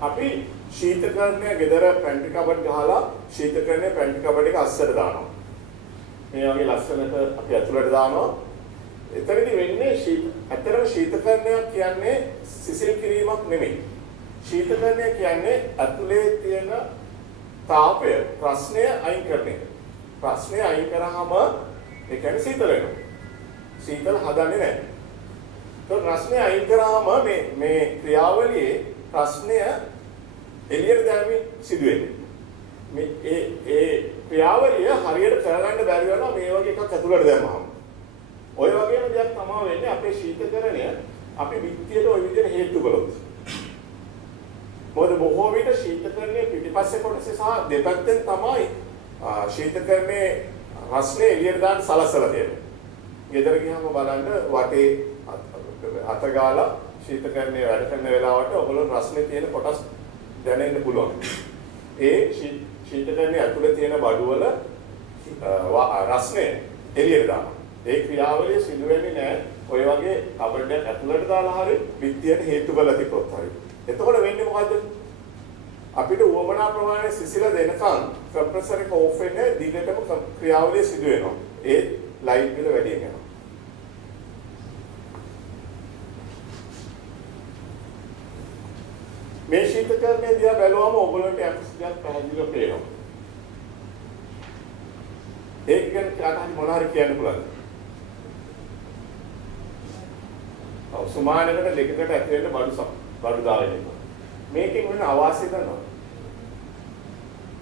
අපි ශීතකරණය ගෙදර panty cupboard ගහලා ශීතකරණය පැන්ටි කබඩ් එක අස්සට දානවා. මේ වගේ ලස්සනට අපි ඇතුළට දානවා. එතනදී වෙන්නේ ඇත්තටම ශීතකරණය කියන්නේ සිසිල් කිරීමක් නෙමෙයි. ශීතකරණය කියන්නේ ඇතුලේ තියෙන තාපය ප්‍රශ්නය අයින් කරන එක. ප්‍රශ්නය අයින් කරාම ඒ කියන්නේ සීතල වෙනවා. සීතල හදන්නේ නැහැ. તો ප්‍රශ්නය අයින් කරාම මේ ක්‍රියාවලියේ ප්‍රශ්නය එළියට දැමීම සිදු වෙන්නේ. මේ ඒ ක්‍රියාවලිය හරියට කරගන්න බැරි වෙනවා මේ වගේ එකක් ඇතුළට දැම්මම. ඔය වගේම දෙයක් තමයි වෙන්නේ අපේ ශීතකරණය අපි විත්තියට ওই විදිහට හේතු කළොත්. මොකද බොහෝ විට ශීතකරණයේ පිටිපස්සේ කොටස සහ දෙපැත්තෙන් තමයි ශීතකරණයේ රස්නේ එළියට දාන්න සලස්සලා තියෙන්නේ. ගෙදර ගියාම බලන්න වටේ අත ගාලා ශීතකරණයේ වැඩ කරන වෙලාවට ඔයගොල්ලෝ රස්නේ තියෙන කොටස් දැනෙන්න පුළුවන්. ඒ ශීතකරණයේ ඇතුලේ තියෙන බඩුවල රස්නේ එළියට දානවා. ඒ ක්‍රියාවලිය සිදු වෙන්නේ නැහැ. ඔය වගේ කබඩ් එක ඇතුලට දාලා හරි විත්තියට හේතු කරලා තිබ්බොත් හරි. එතකොට වෙන්නේ මොකද්ද? අපිට උවමනා ප්‍රමාණය සිසිල දෙනකන් කම්ප්‍රෙසර් එක ඕෆ් වෙන්නේ දිගටම ක්‍රියාවලිය සිදු වෙනවා. ඒ ලයිට් බිල වැඩි වෙනවා. මේ ශීතකරණය දිහා බැලුවම ඔයගොල්ලන්ට යම්කිසියක් පැහැදිලිව පේනවා. ඒක ගැන කාටහරි මොනවා හරි කියන්න පුළුවන්ද? සුමානකට දෙකකට ඇති වෙන්න බඩු දාලා ඉන්නවා. මේකෙන් වෙන අවාසිය කරනවා.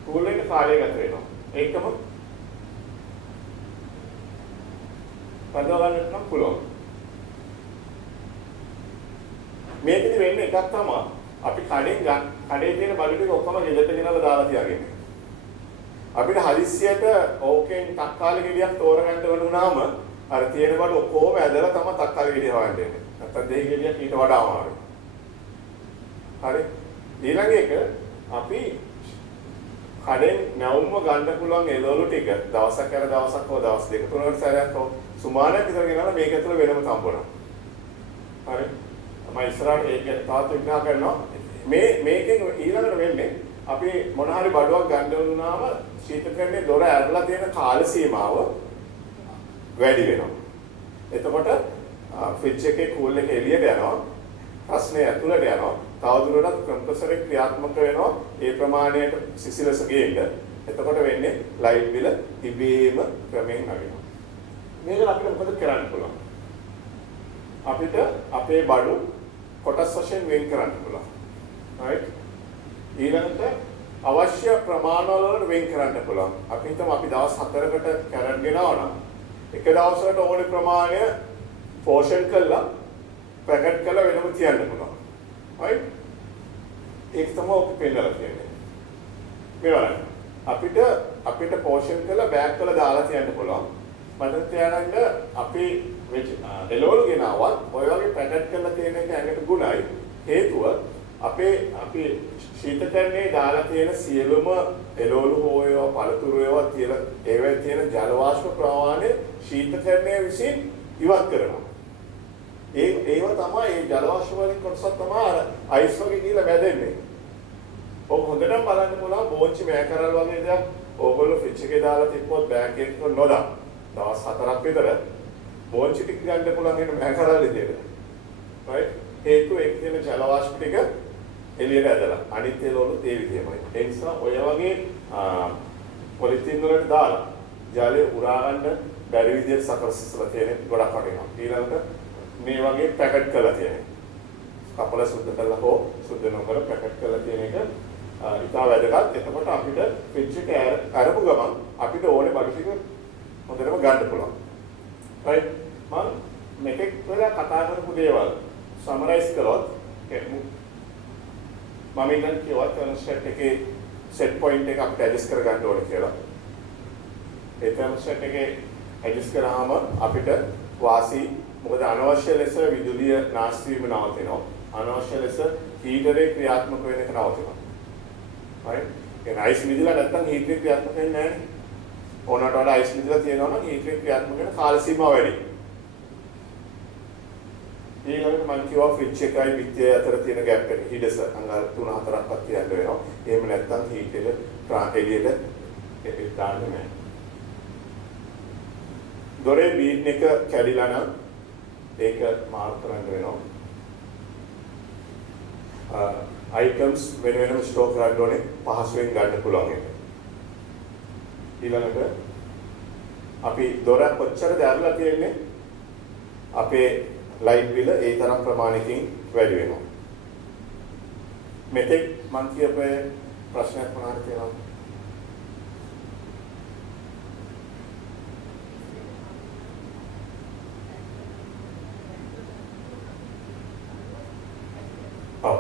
කූල් එක කාලය ගත වෙනවා. ඒකම පදව ගන්නත් නම් පුළුවන්. මේකෙදි වෙන්නේ එකක් තමයි අපි කඩේ තියෙන බඩු ටික ඔක්කොම ගෙදරට ගෙනල්ලා දාලා තියාගන්නේ. අපිට හදිස්සියට ඕකෙන් තක්කාලි ගෙඩියක් තෝරගන්න වුණාම අර තියෙන බඩු ඔක්කොම ඇදලා තමයි තක්කාලි ගෙඩිය හොයන්න දෙන්නේ. නැත්තම් දෙහි ගෙඩියක් ඊට වඩා අමාරුයි. හරි. ඊළඟ එක අපි කඩෙන් නැවුම්ව ගන්න පුළුවන් එළවලු ටික දවසක් කර දවසක් හෝ දවස් දෙක තුනකට සැරයක් හෝ සුමානක් විතර ගෙනලා මේක ඇතුළ වෙනම තම්බනවා. හරි. මම ඉස්සරහට ඒක තාත් විග්‍රහ කරනවා. මේකෙන් ඊළඟට වෙන්නේ අපි මොන හරි බඩුවක් ගන්න වුණාම ශීතකරණයේ දොර ඇරලා තියෙන කාල සීමාව වැඩි වෙනවා. එතකොට ෆ්‍රිජ් එකේ කූල් එක එළියට යනවා. ප්‍රශ්නේ ඇතුළට යනවා. තවදුරටත් කම්ප්‍රෙසර් එක ක්‍රියාත්මක වෙනවා. ඒ ප්‍රමාණයට සිසිලස ගේන්න. එතකොට වෙන්නේ ලයිට් බිල තිබීම ක්‍රමෙන් අඩුවෙනවා. මේක අපිට මොකද කරන්න පුළුවන්? අපිට අපේ බඩු කොටස් වශයෙන් වෙන් කරන්න පුළුවන්. right? ඊළඟට අවශ්‍ය ප්‍රමාණවල වෙන් කරන්න පුළුවන්. අපි හිතමු අපි දවස් 4කට කැරට් ගෙනාවා නම් එක දවසකට ඕනේ ප්‍රමාණය පෝෂන් කළා පැකට් කරලා වෙනම තියන්න පුළුවන්. right? ඒක තමයි ඔක පෙන්නලා තියෙන්නේ. මේ බලන්න. අපිට පෝෂන් කරලා බෑග් වල දාලා තියන්න පුළුවන්. මට තියාගන්න අපි එළවලු ගෙනාවත් ඔය වගේ පැකට් කරලා තියෙන එක ඇඟට ගුණයි. හේතුව අපි ශීතකරණයේ දාලා තියෙන සියලුම එළවලු හෝ ඒවා පළතුරු ඒවා තියලා ඒවැ තියෙන ජල වාෂ්ප ප්‍රමාණය ශීතකරණය විසින් ඉවත් කරනවා. ඒව තමයි ඒ ජල වාෂ්ප වලින් කොටසක් තමයි අයිස් වගේ කියලා වැදෙන්නේ. ඔබ හොඳටම බලන්න පුළුවන් බෝංචි මෑකරල් වගේ දෙයක් ඕගොල්ලෝ ෆ්‍රිජ් එකේ දාලා තිබ්බොත් බෑග් එකක නොදා දවස් 4ක් විතර බෝංචි ටික ගන්න පුළුවන් වෙන මෑකරල් විදියට. right? හේතුව ඒක තියෙන ජල වාෂ්ප ටික එළියට ඇදලා අනිත් ඒවලුත් ඒ විදිහමයි. ඒ නිසා ඔය වගේ පොලිතින් වලට දාලා ජලය උරා ගන්න බැරි විදිහට සකස්ලා තියෙන ගොඩක් වටිනවා. ඊළඟට මේ වගේ පැකට් කරලා තියෙන. කපල සුද්ධ කරලා හෝ සුද්ධ නොකර පැකට් කරලා තියෙන එක ඉතාල වැදගත්. එතකොට අපිට ෆ්‍රිජ් එක අරපු ගමන් අපිට ඕනේ බඩු ටික හොඳටම ගන්න පුළුවන්. right? මම මේකේ වෙලා කතා කරපු දේවල් සමරයිස් කළොත් මම ඉතින් කියවත් තර්මෝස්ටැට් එකේ සෙට් පොයින්ට් එක අපිට ඇඩ්ජස්ට් කරගන්න ඕනේ කියලා. ඒ තර්මෝස්ටැට් එකේ ඇඩ්ජස්ට් කරාම අපිට වාසි මොකද අනවශ්‍ය ලෙස විදුලිය නාස්ති වීම නවතිනවා. අනවශ්‍ය ලෙස හීටරේ ක්‍රියාත්මක වෙන එක නවතිනවා. right? ඒ අයිස් මිදලා නැත්තම් හීටරේ ක්‍රියාත්මක වෙන්නේ නැහැ නේ. ඕනට වඩා අයිස් මිදලා තියෙනවා නම් හීටරේ ක්‍රියාත්මක වෙන කාල සීමාව වැඩි. ඊළඟට මම කිව්වා ෆ්‍රිජ් එකයි පිටිය අතර තියෙන ગેප් එක හිඩස අංගල් 3-4ක්වත් තියන්න වෙනවා. එහෙම නැත්නම් හීට් එක එළියට ඒක දාන්න නැහැ. දොරේ බීන් එක කැඩිලා නම් ඒක මාර්ක් කරන්න වෙනවා. items වෙන වෙනම ස්ටෝක් කරන්න ඕනේ පහසුවෙන් ගන්න පුළුවන් එක. ඊළඟට අපි දොර කොච්චරද ඇරලා තියෙන්නේ අපේ ලයිට් බිල ඒ තරම් ප්‍රමාණයකින් වැඩි වෙනවා. මෙතෙක් මම කියපේ ප්‍රශ්නයක් මොනවාද කියලා. ඔව්.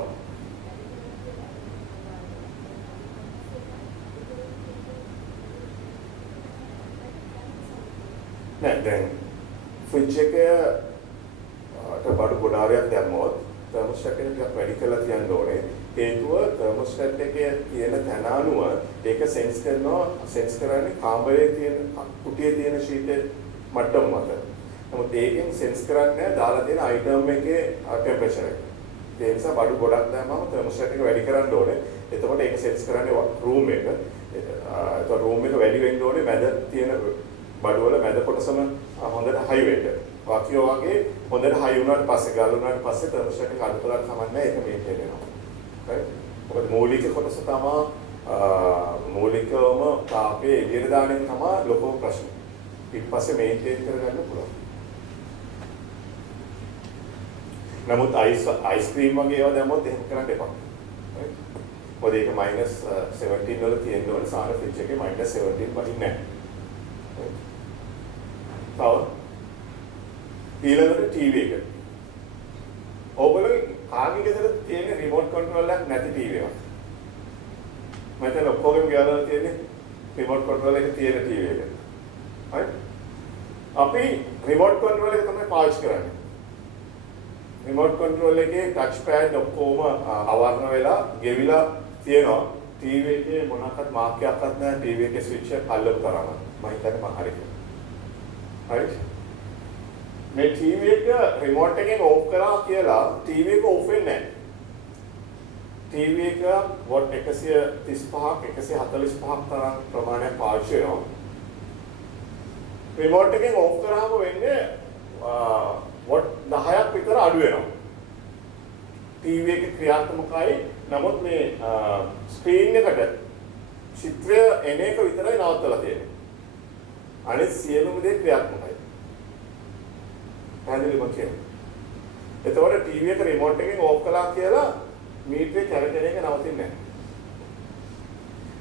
නෑ දැන් ෆ්‍රිජ් එකේ බඩු ගොඩාරියක් දැම්මොත් තර්මෝස්ටැට් එක ටිකක් වැඩි කරලා තියන්න ඕනේ. හේතුව තර්මෝස්ටැට් එකේ තියෙන තන අණුව ඒක සෙන්ස් කරන්නේ කාමරයේ තියෙන කුටියේ තියෙන ශීතල මට්ටම මත. නමුත් ඒකෙන් සෙන්ස් කරන්නේ දාලා තියෙන අයිටම් එකේ ටෙම්පරේචර් එක. ඒ නිසා බඩු ගොඩක් දැම්මම තර්මෝස්ටැට් එක වැඩි කරන්න ඕනේ. එතකොට ඒක සෙන්ස් කරන්නේ රූම් එක. ඒතකොට රූම් එක වැඩි වෙන්න ඕනේ මැද තියෙන බඩු වල මැද කොටසම හොඳට හයි වෙන්න. වාකියෝ වගේ හොඳට හයි වුණාට පස්සේ ගල් වුණාට පස්සේ තර්මෝස්ටැට් එක අඩු කරලා කමන්නේ ඒක මේන්ටේන් වෙනවා. right? මොකද මූලික කොටස තමයි මූලිකවම තාපයේ එළියට දාන එක තමයි ලොකම ප්‍රශ්නේ. ඊට පස්සේ මේන්ටේන් කරගන්න පුළුවන්. නමුත් අයිස්ක්‍රීම් වගේ ඒවා දැම්මොත් එහෙම කරන්න එපා. right? මොකද ඒක -17 වල තියෙන්න ඕනේ සාන ෆ්‍රිජ් එකේ -17 වලින් නැහැ. තව ඊළඟට ටීවී එක. ඔයගොල්ලෝ කාගේ ගෙදර තියෙන රිමෝට් කන්ට්‍රෝල් එකක් නැති ටීවී එකක්. මම හිතන්නේ ඔක්කොගෙම ගෙවල් තියෙන්නේ රිමෝට් කන්ට්‍රෝල් එක තියෙන ටීවී එක. හරි? අපි රිමෝට් කන්ට්‍රෝල් එක තමයි පාවිච්චි කරන්නේ. රිමෝට් කන්ට්‍රෝල් එකේ ටච් පෑඩ් ඔක්කොම අවර්ණ වෙලා ගෙවිලා තියෙනවා. ටීවී එකේ මොනක්වත් මාක් එකක්වත් නැහැ. ටීවී එකේ ස්විච් එක අල්ලපු තරම. මම හිතන්නේ මම හරි. හරි? මේ ටීවී එක රිමෝට් එකෙන් ඕෆ් කරා කියලා ටීවී එක ඕෆ් වෙන්නේ නැහැ. ටීවී එක වොට් 135ක් 145ක් තරම් ප්‍රමාණයක් පාවිච්චි වෙනවා. රිමෝට් එකෙන් ඕෆ් කරාම වෙන්නේ වොට් 10ක් විතර අඩු වෙනවා. ටීවී එක ක්‍රියාත්මකයි. නමුත් මේ ස්ක්‍රීන් එකට චිත්‍රය එන එක විතරයි නවත්තලා තියෙන්නේ. අනිත් සියලුම දේ ක්‍රියාත්මකයි. පැහැදිලිවම කියනවා. එතකොට ටීවී එක රිමෝට් එකෙන් ඕෆ් කළා කියලා මීටරේ කැරකෙන එක නවතින්නේ නැහැ.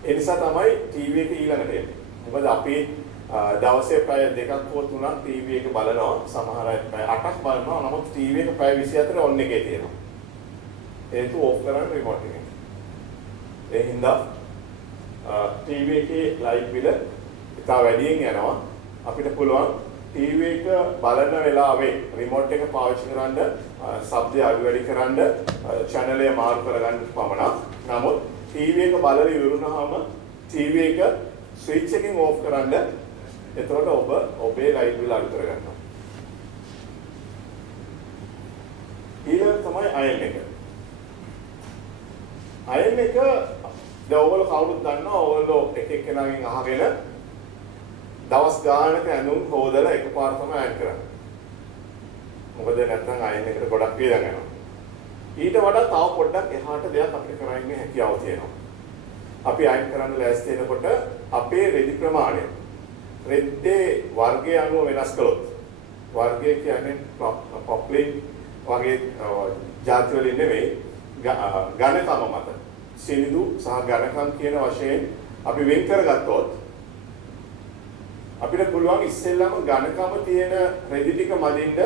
ඒ නිසා තමයි ටීවී එක ඊළඟට එන්නේ. මොකද අපි දවසේ පැය 2ක් හෝ 3ක් ටීවී එක බලනවා. සමහර අය පැය 8ක් බලනවා. නමුත් ටීවී එක පැය 24 ඔන් එකේ තියෙනවා. හේතුව ඕෆ් කරන්න රිමෝට් එකෙන්. ඒ හින්දා ටීවී එකේ ලයිට් බිල ඉතා වැඩියෙන් යනවා. අපිට පුළුවන් ටීවී එක බලන වෙලාවේ රිමෝට් එක පාවිච්චි කරන්න ශබ්දය අඩු වැඩි කරන්න channel එක මාරු කරගන්න පමණක්. නමුත් ටීවී එක බලලා ඉවරුනහම ටීවී එක ස්විච් එකෙන් ඕෆ් කරන්න. එතකොට ඔබ ඔබේ ලයිට් බිල අඩු කරගන්නවා. ඊළඟ තමයි අයන් එක. අයන් එක දැන් ඔයගොල්ලෝ කවුරුත් දන්නවා ඔයගොල්ලෝ එක එක්කෙනාගෙන් අහගෙන දවස් ගානක ඇඳුම් හොදලා එකපාර තමයි අයන් කරන්නේ. මොකද නැත්නම් අයන් එකට ගොඩක් වේදන් යනවා. ඊට වඩා තව පොඩ්ඩක් එහාට දෙයක් අපිට කරන්න හැකියාව තියෙනවා. අපි අයන් කරන්න ලෑස්ති වෙනකොට අපේ රෙදි ප්‍රමාණය රෙද්දේ වර්ගය අනුව වෙනස් කළොත් වර්ගය කියන්නේ පොප්ලින් වගේ ಜಾති වලින් නෙවෙයි ඝනකම මත සිනිඳු සහ ඝනකම් කියන වශයෙන් අපි වෙන් කරගත්තොත් අපිට පුළුවන් ඉස්සෙල්ලාම ඝනකම තියෙන රෙදි ටික මදින්න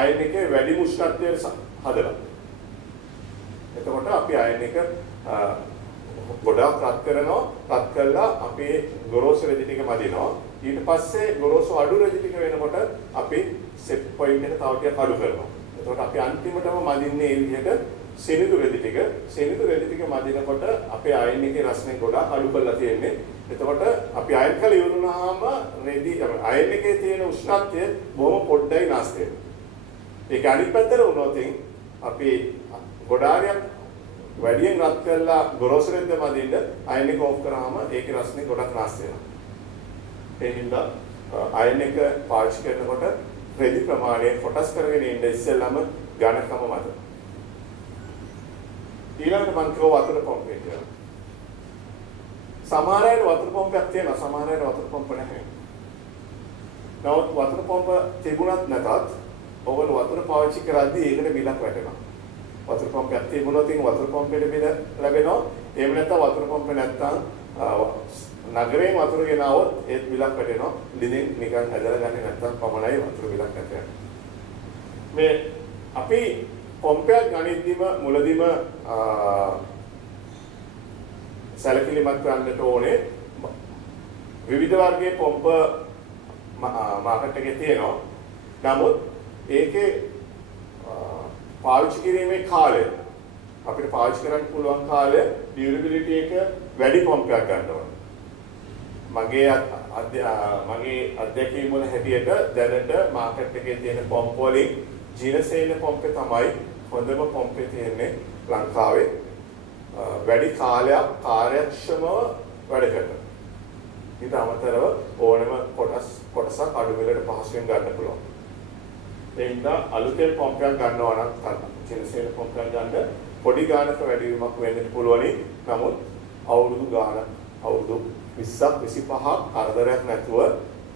අයන් එකේ වැඩි උෂ්ණත්වයට හදලා. එතකොට අපි අයන් එක ගොඩාක් රත් කරනවා. රත් කළා අපේ ගොරෝසු රෙදි ටික මදිනවා. ඊට පස්සේ ගොරෝසු අඩු රෙදි ටික වෙනකොට අපි සෙට් පොයින්ට් එක තව ටිකක් අඩු කරනවා. එතකොට අපි අන්තිමටම මදින්නේ මේ විදිහට සිනිඳු රෙදි ටික. සිනිඳු රෙදි ටික මදිනකොට අපේ අයන් එකේ රසණය ගොඩාක් අඩු කරලා තියෙන්නේ. එතකොට අපි අයන් කළ ඉවරුනහම රෙදි අයන් එකේ තියෙන උෂ්ණත්වය බොහොම පොඩ්ඩයි නැස්ති වෙනවා. ඒක අනිත් පැත්තට වුණොත් අපි ගොඩාරියක් වැඩියෙන් රත් කරලා ගොරෝසු වෙද්ද මදින්න අයන් එක ඕෆ් කරාම ඒකේ රසනේ ගොඩක් නාස්ති වෙනවා. ඒ හින්දා අයන් එක පාවිච්චි කරනකොට රෙදි ප්‍රමාණය කොටස් කරගෙන ඉන්න ඉස්සෙල්ලාම ඝනකම මත. ඊළඟට මම කියව වතුර පම්ප් එක කියලා. සමහර අය වතුර පම්පයක් තියෙනවා, සමහර අය වතුර පම්ප නැහැ. නමුත් වතුර පම්ප තිබුණත් නැතත් ඔයගොල්ලෝ වතුර පාවිච්චි කරද්දී ඒකට බිලක් වැටෙනවා. වතුර පම්පයක් තිබුණොත් වතුර පම්පෙට බිල ලැබෙනවා. එහෙම නැත්නම් වතුර පම්ප නැත්නම් නගරයෙන් වතුර ගෙනාවොත් ඒත් බිලක් වැටෙනවා. ලිඳින් නිකන් හදලා ගන්නේ නැත්නම් පමණයි වතුර බිලක් නැත. මේ අපි පම්පයක් ගනිද්දිම මුලදිම සැලකිලිමත් කරන්නට ඕනේ විවිධ වර්ගයේ පම්ප මාකට් එකේ තියෙනවා. නමුත් ඒකේ පාවිච්චි කිරීමේ කාලය අපිට පාවිච්චි කරන්න පුළුවන් කාලය ඩියුරබිලිටි එක වැඩි පම්පයක් ගන්න ඕනේ. මගේ අත්දැකීම් වල හැටියට දැනට මාකට් එකේ තියෙන පම්ප වලින් ජීනසේන පම්පේ තමයි හොඳම පම්පේ තියෙන්නේ ලංකාවේ. වැඩි කාලයක් කාර්යක්ෂමව වැඩ කරනවා. ඊට අමතරව ඕනම කොටසක් අඩු වෙලට පහසුවෙන් ගන්න පුළුවන්. ඒ හින්දා අලුතෙන් පම්පයක් ගන්නවා නම් ජීනසේන පම්පයක් ගන්න පොඩි ගානක වැඩි වීමක් වෙන්න පුළුවනි. නමුත් අවුරුදු 20ක් 25ක් කරදරයක් නැතුව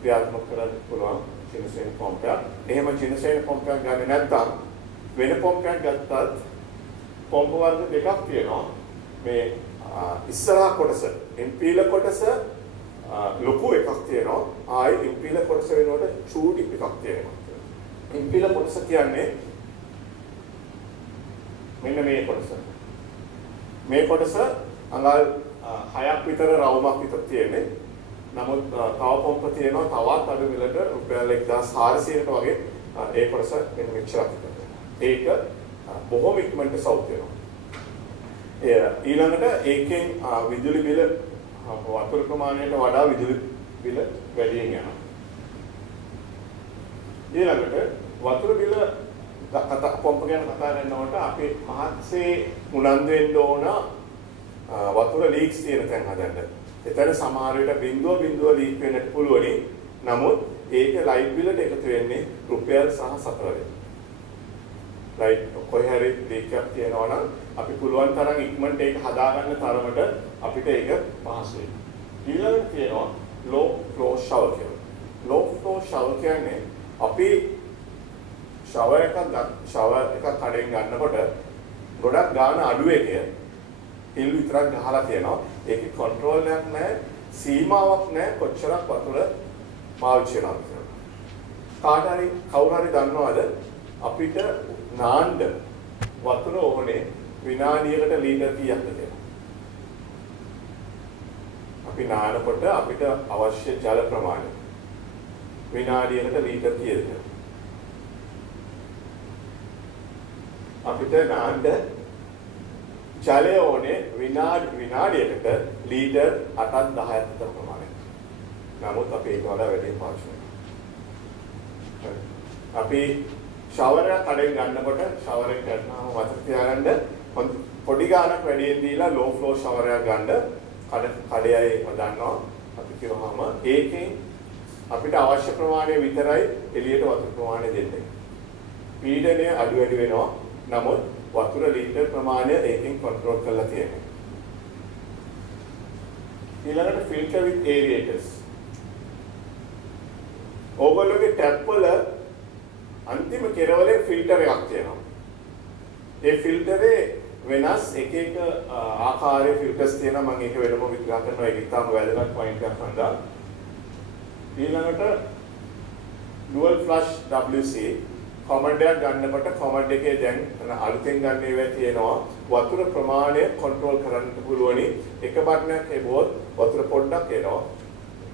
ක්‍රියාත්මක කරන්න පුළුවන් ජීනසේන පම්පයක්. එහෙම ජීනසේන පම්පයක් ගන්නේ නැත්නම් වෙන පම්පයක් ගත්තත් පම්ප වර්ග දෙකක් තියෙනවා. මේ ඉස්සරහා කොටස ඉම්පීල කොටස ලොකු එකක් තියෙනවා. ආයි ඉම්පීල කොටස වෙනකොට චූටි එකක් තියෙනවා. ඉම්පීල කොටස කියන්නේ මෙන්න මේ කොටස. මේ කොටස අඟල් 6ක් විතර රවුමක් විතර තියෙන්නේ. නමුත් තව පම්ප තියෙනවා තවත් අඩු මිලට රුපියල් 1400කට වගේ ඒ කොටස මෙන්න මෙච්චරක් විතර. ඒක බොහොම ඉක්මනට සවුත් වෙනවා. ඊළඟට ඒකෙන් විදුලි බිල වතුර ප්‍රමාණයට වඩා විදුලි බිල වැඩියෙන් යනවා. ඊළඟට වතුර බිල පම්ප ගැන කතා කරනකොට අපි මහත්සේ උනන්දු වෙන්න ඕන වතුර ලීක්ස් තියෙන තැන් හදන්න. එතන සමහර විට බිඳුව ලීක් වෙන්නත් පුළුවනි. නමුත් ඒක ලයිට් බිලට එකතු වෙන්නේ රුපියල් සහ 4 ලයිට් කොහේ හරි ලීක් එකක් තියෙනවා නම් අපි පුළුවන් තරම් ඉක්මනට ඒක හදාගන්න තරමට අපිට ඒක පහසුයි. ඊළඟට තියෙනවා low flow shower කියලා. low flow shower කියන්නේ අපි shower එකක් කඩෙන් ගන්නකොට ගොඩක් ගාන අඩු එකේ තෙල් විතරක් ගහලා තියෙනවා. ඒකේ කන්ට්‍රෝල් එකක් නැහැ, සීමාවක් නැහැ කොච්චරක් වතුර පාවිච්චි කරනවද කියලා. කවුරු හරි දන්නවද අපිට නාන්න වතුර ඕනේ විනාඩියකට ලීටර් කීයක්ද කියලා? අපි නානකොට අපිට අවශ්‍ය ජල ප්‍රමාණය විනාඩියකට ලීටර් කීයද? අපිට නාන්න ජලය ඕනේ විනාඩියකට ලීටර් 8ක් 10ක් විතර ප්‍රමාණයක්. නමුත් අපි ඒක වඩා වැඩි පාවිච්චි කරනවා. අපි shower එක කඩෙන් ගන්නකොට shower එක කරනවාම වතුර තියාගන්න පොඩි ගානක් වැඩියෙන් දීලා low flow shower එකක් ගන්න කඩයයි හදන්නවා. අපි කියවහම ඒකෙන් අපිට අවශ්‍ය ප්‍රමාණය විතරයි එළියට වතුර ප්‍රමාණය දෙන්නේ. පීඩනය අඩු වැඩි වෙනවා. නමුත් වතුර ලීටර් ප්‍රමාණය ඒකෙන් කන්ට්‍රෝල් කරලා තියෙනවා. ඊළඟට filter with aerators. ඕගොල්ලෝගේ ටැප් වල අන්තිම කෙරවලේ ෆිල්ටර් එකක් තියෙනවා. ඒ ෆිල්ටරේ වෙනස් එක ආකාරයේ ෆිල්ටර්ස් තියෙනවා. මම ඒක වෙනම විග්‍රහ කරනවා. ඒක ඉතාම වැදගත් පොයින්ට් එකක් හන්දා. ඊළඟට dual flush WC කමඩ් එකක් ගන්නකොට කමඩ් එකේ දැන් අලුතෙන් ගන්න ඒවා තියෙනවා. වතුර ප්‍රමාණය කන්ට්‍රෝල් කරන්න පුළුවනි. එක බටන් එකක් හෙවුවොත් වතුර පොඩ්ඩක් එනවා.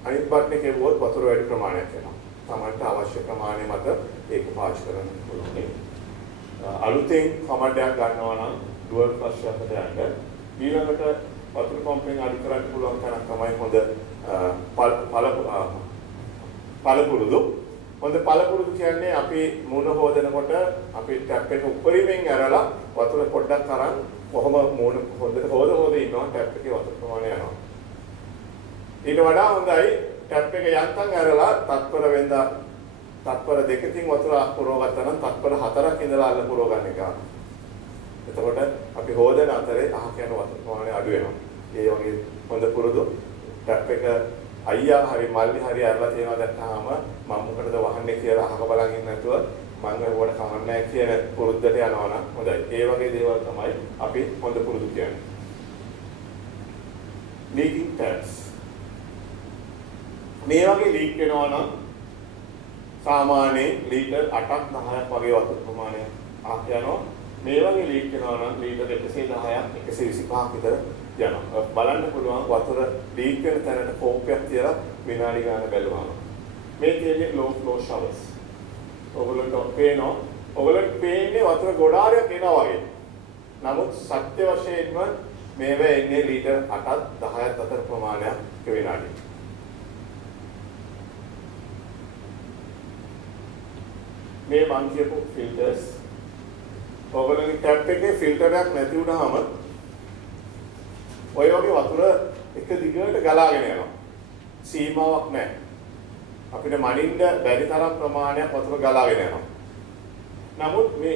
අනිත් බටන් එකේ හෙවුවොත් වතුර වැඩි ප්‍රමාණයක් එනවා. තමන්ට අවශ්‍ය ප්‍රමාණය මත ඒක පාවිච්චි කරන්න පුළුවන්. අලුතෙන් කමඩ් එකක් ගන්නවා නම් ඩුවල් ෆ්ලෂ් එකට යන්න. ඊළඟට වතුර පම්පෙන් අඩු කරන්න පුළුවන් තරම් තමයි හොඳ පළපුරුදු හොඳ පළපුරුදු කියන්නේ අපි මූණ හොදනකොට අපි ටැප් එක උඩරින්ෙන් ඇරලා වතුර පොඩ්ඩක් අරන් කොහොම මූණ හොඳට හොද ඉන්නවා ටැප් එකේ වතුර ප්‍රමාණය යනවා. ඊට වඩා හොඳයි ටැප් එක යන්තම් ඇරලා තත්පර දෙකකින් වතුර පුරව ගත්තා නම් තත්පර 4ක් ඉඳලා අල්ල පුරව ගන්න එක. එතකොට අපි හොදන අතරේ අහක යන වතුර ප්‍රමාණය අඩු වෙනවා. ඒ වගේ හොඳ පුරුදු ටැප් එක අයියා හරි මල්ලි හරි අරලා තියනවා දැක්කහම මම මොකටද වහන්නේ කියලා අහක බලන් ඉන්න නැතුව මම ඒවට කමන්නේ කියන පුරුද්දට යනවා නම් හොඳයි. ඒ වගේ දේවල් තමයි අපි හොඳ පුරුදු කියන්නේ. leaking taps. මේ වගේ ලීක් වෙනවා නම් සාමාන්‍යයෙන් ලීටර් 8ක් 10ක් වගේ වතුර ප්‍රමාණයක් අහක යනවා. මේ වගේ ලීක් වෙනවා නම් ලීටර් 110ක් 125ක් විතර යනවා. බලන්න පුළුවන් වතුර ලීක් වෙන තැනට කෝපයක් තියලා විනාඩි ගානක් බැලුවාම. මේ තියෙන්නේ low flow showers. ඔයගොල්ලන්ට පේන්නේ වතුර ගොඩාරයක් එනවා වගේ. නමුත් සත්‍ය වශයෙන්ම මේවා එන්නේ ලීටර් 8ක් 10ක් අතර ප්‍රමාණයක් විනාඩි. මේ මං කියපු ෆිල්ටර්ස් ඔයගොල්ලන්ගේ ටැප් එකේ ෆිල්ටරයක් නැති වුනහම ඔය වගේ වතුර එක දිගට ගලාගෙන යනවා. සීමාවක් නැහැ. අපිට මනින්න බැරි තරම් ප්‍රමාණයක් වතුර ගලාගෙන යනවා. නමුත් මේ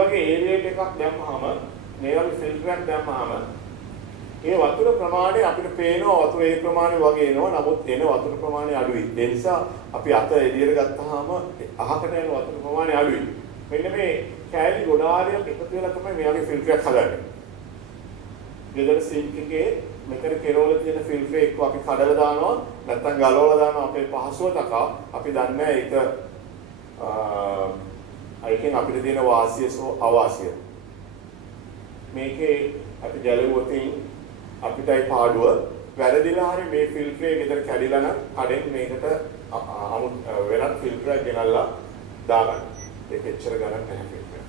වගේ ඒරියේට් එකක් දැම්මහම මේ වගේ ෆිල්ටරයක් දැම්මහම ඒ වතුර ප්‍රමාණය අපිට පේනවා වතුර ඒ ප්‍රමාණය වගේ එනවා. නමුත් එන වතුර ප්‍රමාණය අඩුයි. ඒ නිසා අපි අත එළියට ගත්තාම අහකට එන වතුර ප්‍රමාණය අඩුයි. මෙන්න මේ කෑලි ගොඩාරියක් එකතු වෙලා තමයි මේ වගේ ෆිල්ටරයක් හදන්නේ. ගෙදර සින්ක් එකේ මෙතන කෙරවල තියෙන ෆිල්ටර් එක්ක අපි කඩලා දානවා නැත්නම් ගලවලා දානවා අපේ පහසුව තකා. අපි දන්නේ ඒක අයිකෙන් අපිට තියෙන වාසිය සෝ අවාසිය. මේකේ අපි ගැලවුවොතින් අපිටයි පාඩුව වැරදිලා හරි මේ ෆිල්ටරේ ගෙදර කැඩිලා නම් කඩෙන් මේකට වෙනත් ෆිල්ටරයක් ගෙනල්ලා දාගන්න. ඒක එච්චර ගණන් නැහැ ෆිල්ටර්.